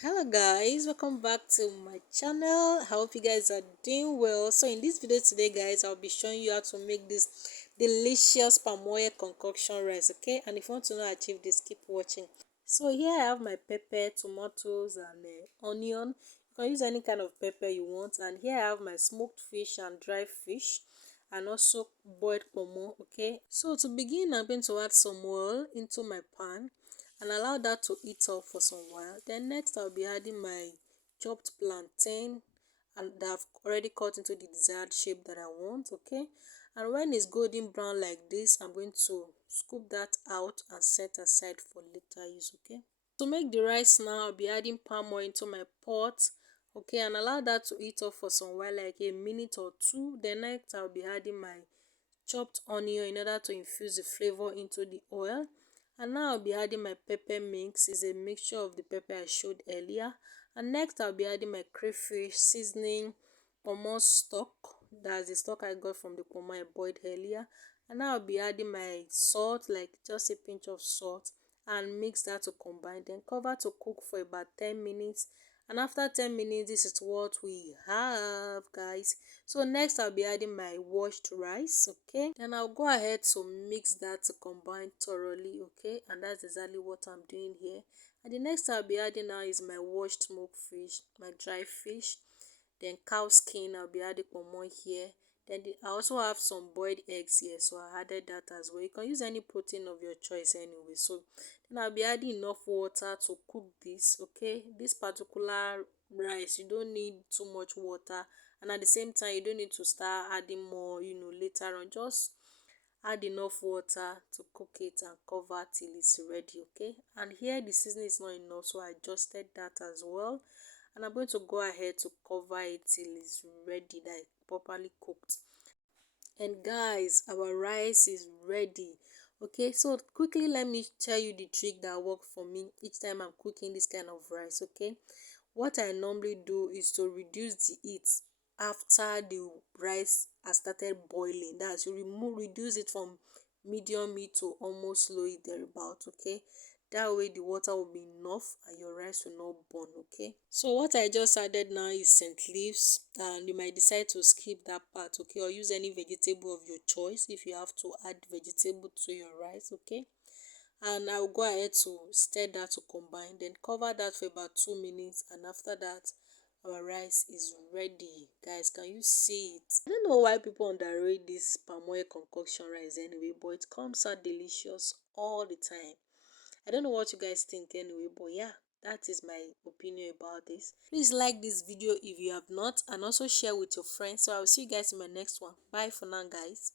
Hello guys, welcome back to my channel. I hope you guys are doing well. So in this video today guys, I'll be showing you how to make this delicious palm oil concoction rice. Okay, and if you want to know how to achieve this, keep watching. So here I have my pepper, tomatoes and onion. You can use any kind of pepper you want. And here I have my smoked fish and dry fish and also boiled pomo. Okay, so to begin, I'm going to add some oil into my pan and allow that to heat up for some while. Then next I'll be adding my chopped plantain and that I've already cut into the desired shape that I want. Okay, and when it's golden brown like this, I'm going to scoop that out and set aside for later use. Okay, to make the rice now, I'll be adding palm oil into my pot. Okay, and allow that to heat up for some while, like a minute or two. Then next I'll be adding my chopped onion in order to infuse the flavor into the oil. And now I'll be adding my pepper mix. It's a mixture of the pepper I showed earlier. And next I'll be adding my crayfish seasoning, pomo stock. That's the stock I got from the pomo I boiled earlier. And now I'll be adding my salt, like just a pinch of salt, and mix that to combine. Then cover to cook for about 10 minutes. And after 10 minutes, this is what we have, guys. So next I'll be adding my washed rice. Okay, then I'll go ahead to mix that to combine thoroughly. Okay, and that's exactly what I'm doing here. And the next I'll be adding now is my washed smoked fish, my dry fish, then cow skin. I'll be adding pomo here. Then I also have some boiled eggs here, so I added that as well. You can use any protein of your choice anyway. So then I'll be adding enough water to cook this. Okay, this particular rice, you don't need too much water, and at the same time you don't need to start adding more, later on. Just add enough water to cook it and cover till it's ready. Okay, and here the seasoning is not enough, so I adjusted that as well. And I'm going to go ahead to cover it till it's ready, like properly cooked. And guys, our rice is ready. Okay, so quickly let me tell you the trick that worked for me each time I'm cooking this kind of rice. Okay, what I normally do is to reduce the heat after the rice has started boiling. That's you reduce it from medium heat to almost low heat thereabout. Okay, that way the water will be enough and your rice will not burn. Okay, so what I just added now is scent leaves, and you might decide to skip that part. Okay, or use any vegetable of your choice if you have to add vegetable to your rice. Okay, and I'll go ahead to stir that to combine, then cover that for about 2 minutes, and after that our rice is ready. Guys, can you see it? I don't know why people underrate this palm oil concoction rice anyway, but it comes out delicious all the time. I don't know what you guys think anyway, but yeah, that is my opinion about this. Please like this video if you have not, and also share with your friends. So I'll see you guys in my next one. Bye for now, guys.